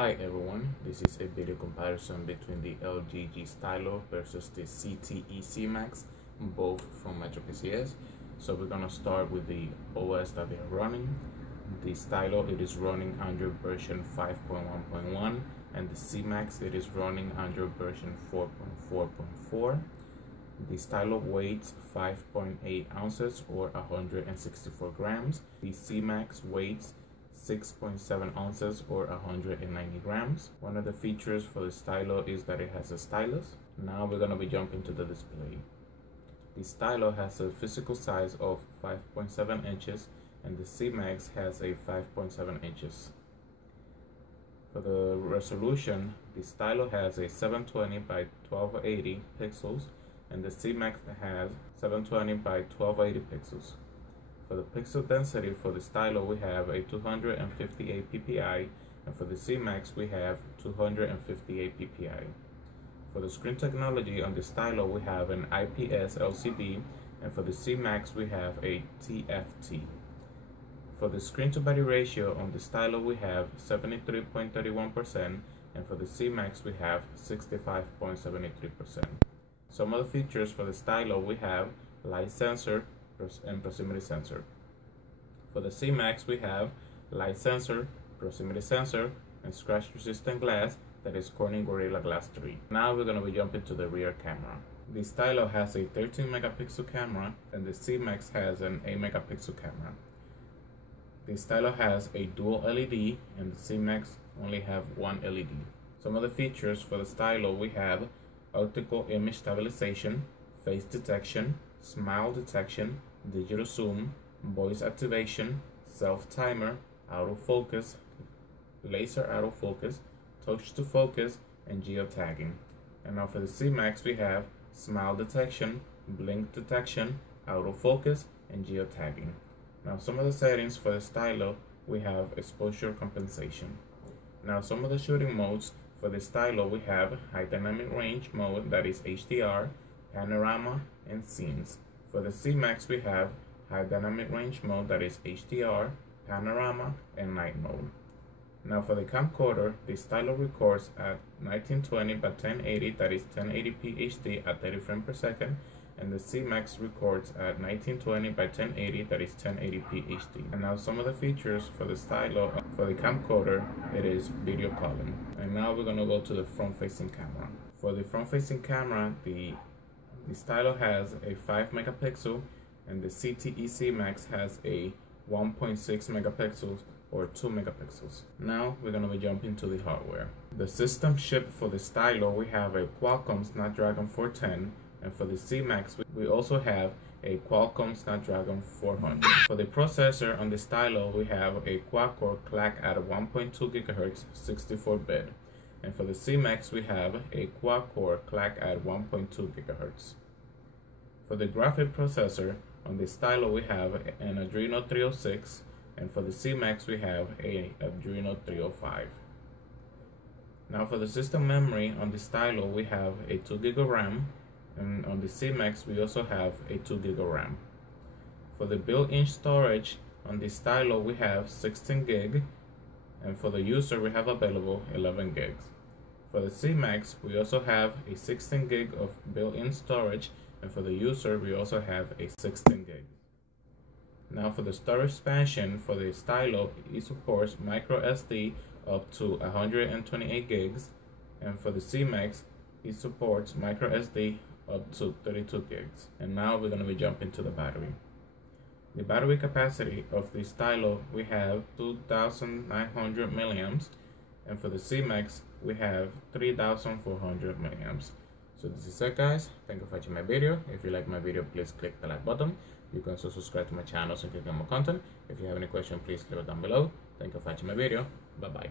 Hi everyone, this is a video comparison between the LG G Stylo versus the ZTE ZMAX, both from MetroPCS. So we're going to start with the OS that they are running. The Stylo, it is running Android version 5.1.1, and the ZMAX, it is running Android version 4.4.4. The Stylo weighs 5.8 ounces or 164 grams. The ZMAX weighs 6.7 ounces or 190 grams. One of the features for the Stylo is that it has a stylus. Now we're going to be jumping to the display. The Stylo has a physical size of 5.7 inches and the ZMAX has a 5.7 inches. For the resolution, the Stylo has a 720 by 1280 pixels and the ZMAX has 720 by 1280 pixels. For the pixel density for the Stylo, we have a 258 ppi, and for the ZMAX we have 258 ppi. For the screen technology on the Stylo, we have an IPS LCD, and for the ZMAX we have a TFT. For the screen to body ratio on the Stylo, we have 73.31%, and for the ZMAX we have 65.73%. Some other features for the Stylo, we have light sensor and proximity sensor. For the ZMAX we have light sensor, proximity sensor, and scratch resistant glass that is Corning Gorilla Glass 3. Now we're going to be jumping to the rear camera. The Stylo has a 13 megapixel camera and the ZMAX has an 8 megapixel camera. The Stylo has a dual LED and the ZMAX only have one LED. Some other features for the Stylo, we have optical image stabilization, face detection, smile detection, digital zoom, voice activation, self-timer, autofocus, laser autofocus, touch to focus, and geotagging. And now for the ZMAX we have smile detection, blink detection, autofocus, and geotagging. Now some of the settings for the Stylo, we have exposure compensation. Now some of the shooting modes for the Stylo, we have high dynamic range mode, that is HDR, panorama, and scenes. For the ZMAX we have high dynamic range mode, that is HDR, panorama, and night mode. Now for the camcorder, the Stylo records at 1920 by 1080, that is 1080p HD at 30 frames per second, and the ZMAX records at 1920 by 1080, that is 1080p HD. And now some of the features for the Stylo, for the camcorder, it is video calling. And now we're going to go to the front-facing camera. For the front-facing camera, the Stylo has a 5 megapixel and the ZTE ZMAX has a 1.6 megapixels or 2 megapixels. Now we're going to be jumping to the hardware. The system chip for the Stylo, we have a Qualcomm Snapdragon 410, and for the ZMAX we also have a Qualcomm Snapdragon 400. For the processor on the Stylo, we have a quad-core clock at 1.2 GHz 64-bit. And for the ZMAX, we have a quad-core clock at 1.2 GHz. For the graphic processor, on the Stylo we have an Adreno 306, and for the ZMAX we have a Adreno 305. Now for the system memory on the Stylo, we have a 2 GB of RAM, and on the ZMAX we also have a 2 GB of RAM. For the built-in storage on the Stylo, we have 16 GB, and for the user we have available 11 gigs. For the ZMAX, we also have a 16 gig of built-in storage, and for the user we also have a 16 gig. Now for the storage expansion for the Stylo, it supports micro SD up to 128 gigs, and for the ZMAX it supports micro SD up to 32 gigs. And now we're going to be jumping to the battery. The battery capacity of the Stylo, we have 2,900 milliamps, and for the ZMAX we have 3,400 milliamps. So this is it, guys. Thank you for watching my video. If you like my video, please click the like button. You can also subscribe to my channel so you can get more content. If you have any question, please leave it down below. Thank you for watching my video. Bye bye.